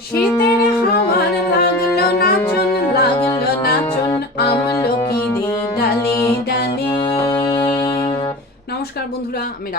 শীতের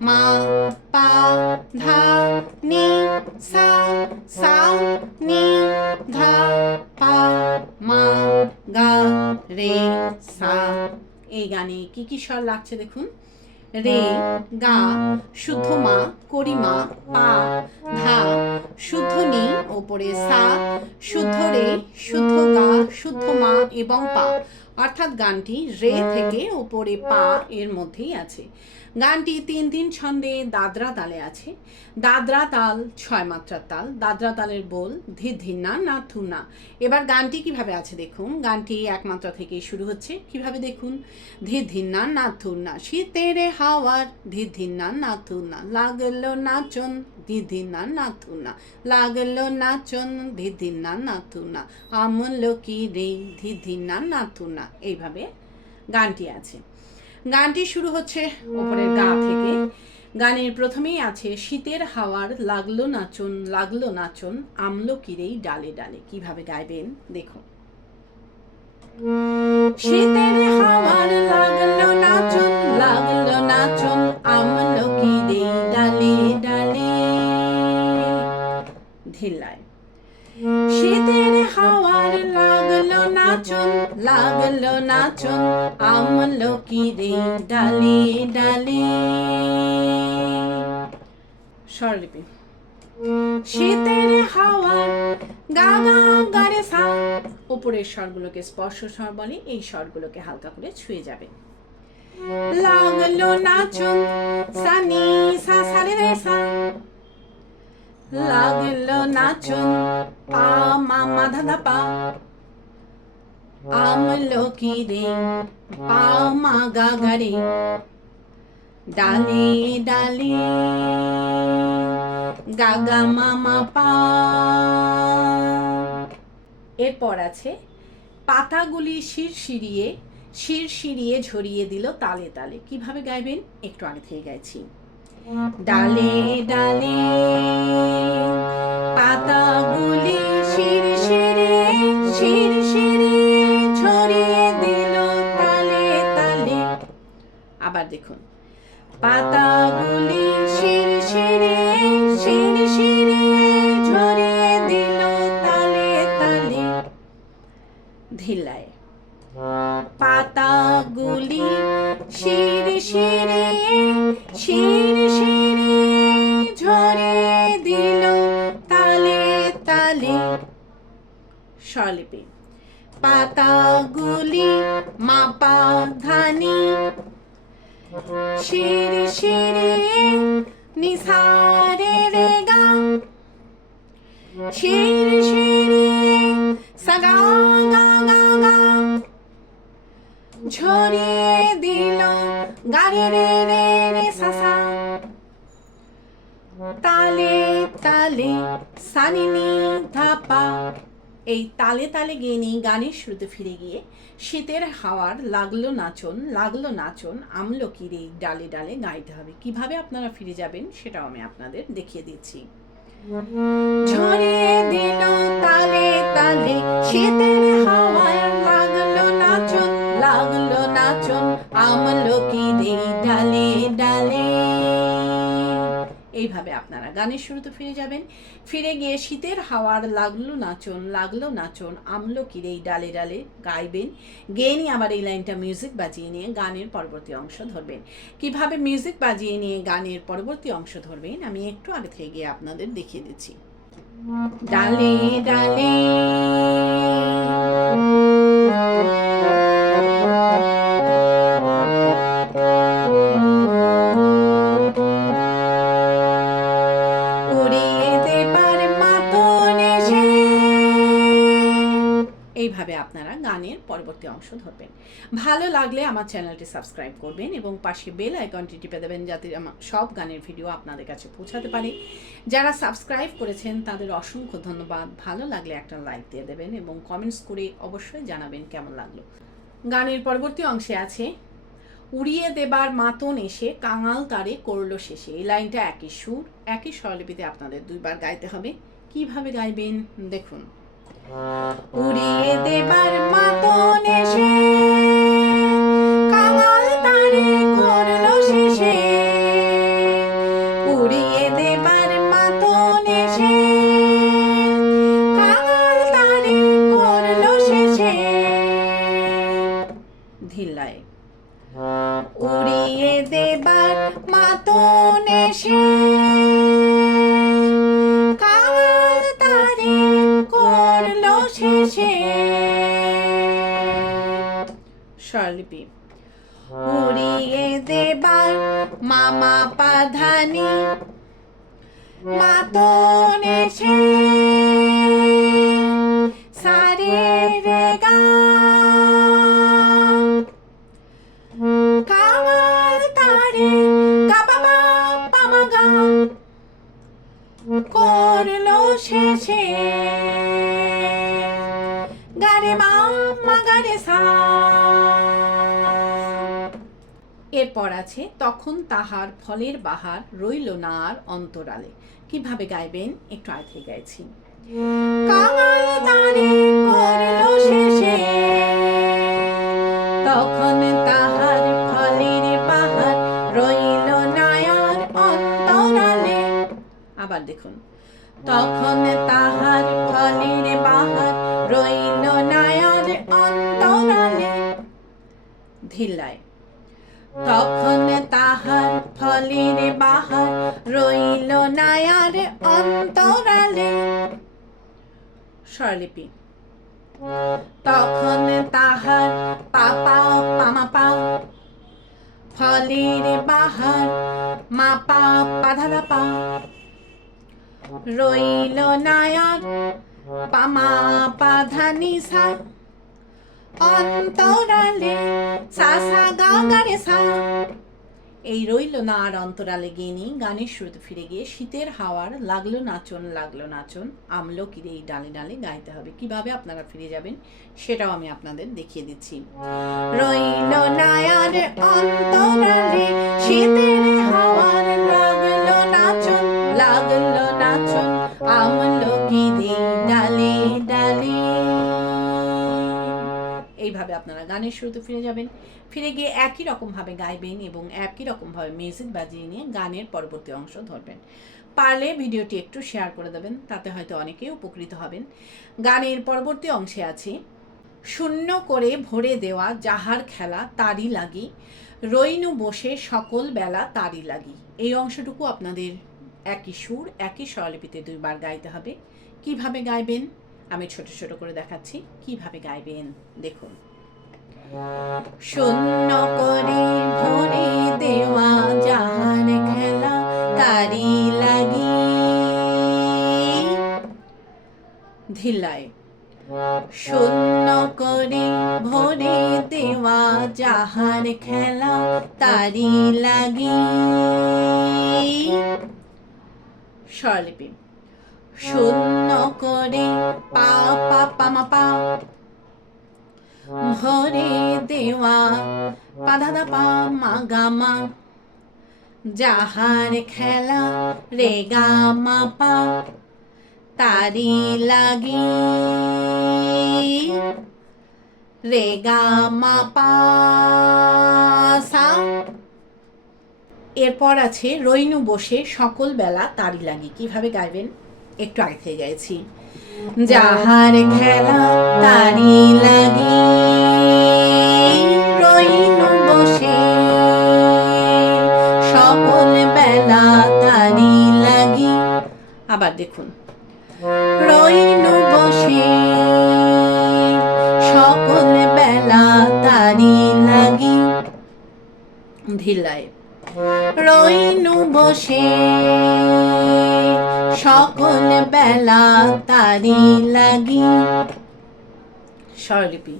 মা পা ধা নি সা সা নি ধা পা মা গা রে সা এই গানে কি কি স্বর লাগছে দেখুন রে গা শুদ্ধ মা করিমা পা ধা শুদ্ধ নি ওপরে সা শুদ্ধ রে শুদ্ধ গা শুদ্ধ মা এবং পা অর্থাৎ গানটি রে থেকে ওপরে পা এর মধ্যেই আছে গানটি তিন তিন ছন্দে দাদরা তালে আছে। দাদরা তাল ছয় মাত্রার তাল, দাদরা তালের বোল, ধীর ধিন্না না থুনা এবার গানটি কীভাবে আছে দেখুন। গানটি এক মাত্রা থেকে শুরু হচ্ছে। কীভাবে দেখুন? ধীর ধিন্না না থুনা শীতের হাওয়ার, ধীর ধিন্না না থুনা লাগল নাচন, ধীর ধিন্না না থুনা লাগল নাচন, ধীর ধিন্না না থুনা আমল কি রে? ধীর ধিন্না না থুনা এইভাবে গানটি আছে। গানটি শুরু হচ্ছে ওপরের গা থেকে। গানের প্রথমেই আছে, শীতের হাওয়ার লাগল নাচন লাগল নাচন, আমলো কিরেই ডালে ডালে। কীভাবে গাইবেন? দেখো শীতের হাওয়ার লাগল নাচন লাগল নাচন, আমলো লাগল নাচন আমলো কি রে ডালে ডালে। স্বরলিপি। শীতের হাওয়ার গা গা সা উপরের স্বরগুলোকে স্পর্শ স্বর বলে, এই স্বরগুলোকে হালকা করে ছুঁয়ে যাবে। লাগল নাচন সানি, সা সারে রে সা লাগল নাচন পা, মা মা ধাঁধা পা। আমলো কি রে পা মা গা গা ডালে ডালে, গাগা মামা পা। এরপর আছে, পাতাগুলি শির শিরিয়ে শির শিরিয়ে ঝরিয়ে দিল তালে তালে। কীভাবে গাইবেন? একটু আগে থেকে গাইছি। ডালে ডালে, পাতাগুলি শির শিরে আবার দেখুন। পাতাগুলি শির শিরে শির শিরে ঝরিয়ে দিল তালে তালে। ধিলায়। পাতাগুলি শির শিরে শির শিরে ঝরিয়ে দিল তালে তালে। স্বরলিপি। পাতাগুলি মাপা ধানি শির শিরে নিসারে রে গা শির শিরে সাগা, গা গা গা। ঝরিয়ে দিল গারে রে রে রে সাসা তালে তালে সানিনি ধাপা। এই তালে তালে গিয়ে নিয়ে গানের শুরুতে ফিরে গিয়ে শীতের হাওয়ার লাগল নাচন লাগল নাচন, আমলো কিরে ডালে ডালে গাইতে হবে। কীভাবে আপনারা ফিরে যাবেন সেটাও আমি আপনাদের দেখিয়ে দিচ্ছি। ঝরিয়ে দিল তালে তালে, শীতের হাওয়ায় লাগল নাচন লাগল নাচন ডালে ডালে এইভাবে আপনারা গানের শুরুতে ফিরে যাবেন। ফিরে গিয়ে শীতের হাওয়ার লাগল নাচন লাগল নাচন, আমলো এই ডালে ডালে গাইবেন। গেয়ে নিয়ে আবার এই লাইনটা মিউজিক বাজিয়ে নিয়ে গানের পরবর্তী অংশ ধরবেন। কীভাবে মিউজিক বাজিয়ে নিয়ে গানের পরবর্তী অংশ ধরবেন আমি একটু আগে থেকে গিয়ে আপনাদের দেখিয়ে দিচ্ছি। ডালে ডালে উড়িয়ে দেবার পরবর্তী অংশ ধরবেন। ভালো লাগলে আমার চ্যানেলটি সাবস্ক্রাইব করবেন এবং পাশে বেল আইকনটি টিপে দেবেন যাতে আমার সব গানের ভিডিও আপনাদের কাছে পৌঁছাতে পারে। যারা সাবস্ক্রাইব করেছেন তাদের অসংখ্য ধন্যবাদ। ভালো লাগলে একটা লাইক দিয়ে দেবেন এবং কমেন্টস করে অবশ্যই জানাবেন কেমন লাগল। গানের পরবর্তী অংশে আছে, উড়িয়ে দেবার মাতন এসে কাঙাল তারে করল শেষে। এই লাইনটা একই সুর একই স্বরলিপিতে আপনাদের দুইবার গাইতে হবে। কীভাবে গাইবেন? দেখুন। উড়িয়ে দেবার মাতন এসে পাধানি মাতন এসে তখন তাহার ফলের বাহার রইল না আর অন্তরালে। কীভাবে গাইবেন? একটু আগে গাইছি। তখন তাহার ফলের বাহার রইল নায়ার অন্তরালে। আবার দেখুন। তখন তাহার ফলের বাহার রইল নায়ার অন্তরালে। ধিল্লায় তখন তাহার ফলের বাহার রইল নায়ার অন্তরালে। স্বরলিপি। তখন তাহার পাপা পামাপা। ফলের বাহার মাপা পাধারা পা রইল নায়ার পামা পাধানি সা অন্তরালে। সা সা গা সা এই রইল না আর অন্তরালে গিয়ে নিয়ে গানের শুরুতে ফিরে গিয়ে শীতের হাওয়ার লাগল নাচন লাগল নাচন। আমলকির এই ডালে ডালে গাইতে হবে। কীভাবে আপনারা ফিরে যাবেন সেটাও আমি আপনাদের দেখিয়ে দিচ্ছি। রইল না অন্তরালে শীতের হাওয়ার লাগল নাচন লাগল নাচন। আপনারা গানের শুরুতে ফিরে যাবেন। ফিরে গিয়ে একই রকমভাবে গাইবেন এবং একই রকমভাবে মিউজিক বাজিয়ে নিয়ে গানের পরবর্তী অংশ ধরবেন। পারলে ভিডিওটি একটু শেয়ার করে দেবেন, তাতে হয়তো অনেকেই উপকৃত হবেন। গানের পরবর্তী অংশে আছে, শূন্য করে ভরে দেওয়া যাহার খেলা তারই লাগি, রইনু বসে সকল বেলা তারই লাগি। এই অংশটুকু আপনাদের একই সুর, একই স্বরলিপিতে দুইবার গাইতে হবে। কীভাবে গাইবেন? আমি ছোট ছোট করে দেখাচ্ছি। কীভাবে গাইবেন? দেখুন। শূন্য করে ভরে দেওয়া জাহান খেলা তারি লাগি। ধিলায় শূন্য করে ভরে দেওয়া যাহার খেলা তারি লাগি। স্বরলিপি, শূন্য করে পা পা পা, মা, পা। ভরে দেওয়া পাধাদা মা গা মা। যাহার খেলা রে গা মা তারি লাগি। রে গা মা এরপর আছে রইনু বসে সকল বেলা তারি লাগি। কীভাবে গাইবেন? একটু আগে থেকে যাহার খেলা তারি লাগি রইনু বসে। সকল বেলা তারি লাগি। আবার দেখুন। রইনু বসে। সকল বেলা তারি লাগি। ধিলায় রইনু বসে। সকল বেলা তারি লাগি। স্বরলিপি।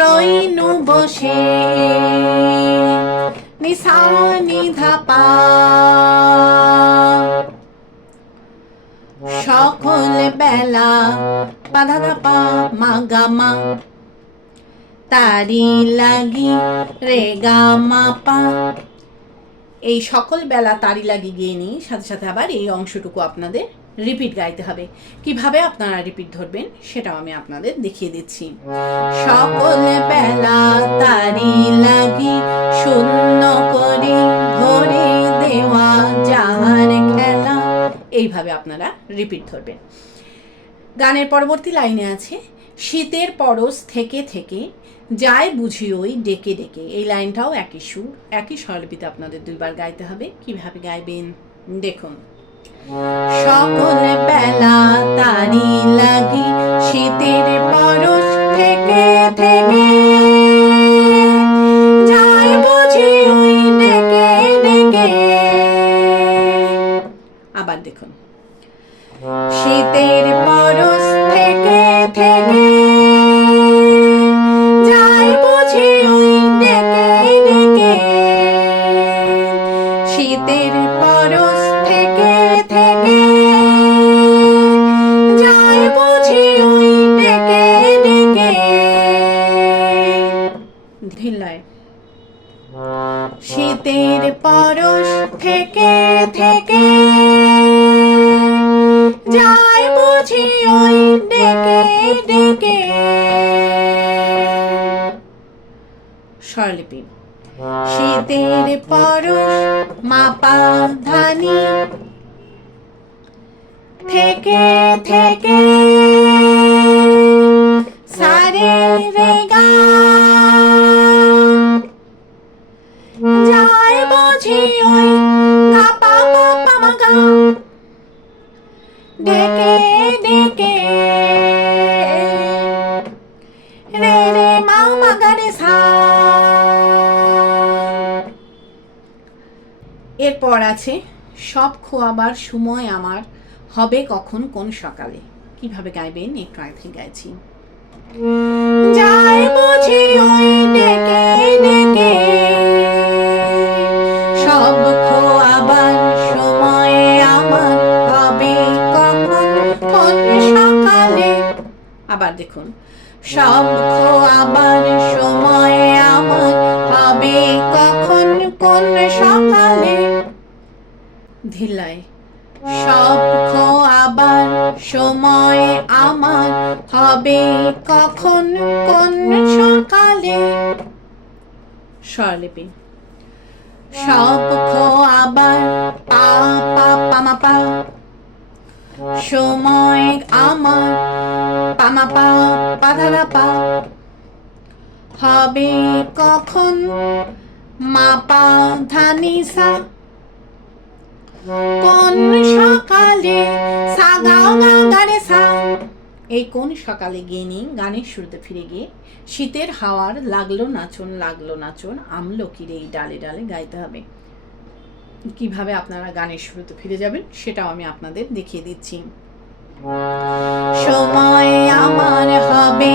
রইনু বসে। নিসা নিধাপা সকল বেলা বাধা ধাপা মাগামা তারি লাগি রে গামা পা। এই সকল বেলা তারি লাগি গিয়ে নিই সাথে সাথে আবার এই অংশটুকু আপনাদের রিপিট গাইতে হবে। কীভাবে আপনারা রিপিট ধরবেন সেটাও আমি আপনাদের দেখিয়ে দিচ্ছি। সকল বেলা তারি লাগি শূন্য করে ধরে দেওয়া যাহার খেলা। এইভাবে আপনারা রিপিট ধরবেন। গানের পরবর্তী লাইনে আছে শীতের পরশ থেকে থেকে যায় বুঝি ওই ডেকে ডেকে। এই লাইনটাও একই সুর, একই স্বরলিপিতে আপনাদের দুইবার গাইতে হবে। কীভাবে গাইবেন? দেখুন। সকল বেলা তারি লাগি, শীতের পরশ থেকে থেকে ধিল্লায় শীতের পরশ থেকে থেকে যায় বুঝি ওই ডেকে ডেকে। স্বরলিপি। শীতের পরশ মাপা ধানি থেকে থেকে সব খোয়াবার সময় আমার হবে কখন কোন সকালে? কীভাবে গাইবেন? একটু আগে থেকে গাইছি আবার দেখুন। সব খোয়াবার সময় আমার হবে কখন কোন সকালে? ধিলায় সব খোয়াবার সময় আমার হবে কখন কোন সকালে? স্বরলিপি। সব খোয়াবার পা পা পামা পা। সময় আমার পামা পা পাধারা পা। হবে কখন মা, পা ধানি সা। কোন সকালে সা গাও সা এই কোন সকালে গিয়ে গানের শুরুতে ফিরে গিয়ে শীতের হাওয়ার লাগল নাচন লাগল নাচন আমলকির এই ডালে ডালে গাইতে হবে। কীভাবে আপনারা গানের শুরুতে ফিরে যাবেন সেটাও আমি আপনাদের দেখিয়ে দিচ্ছি। সময় আমার হবে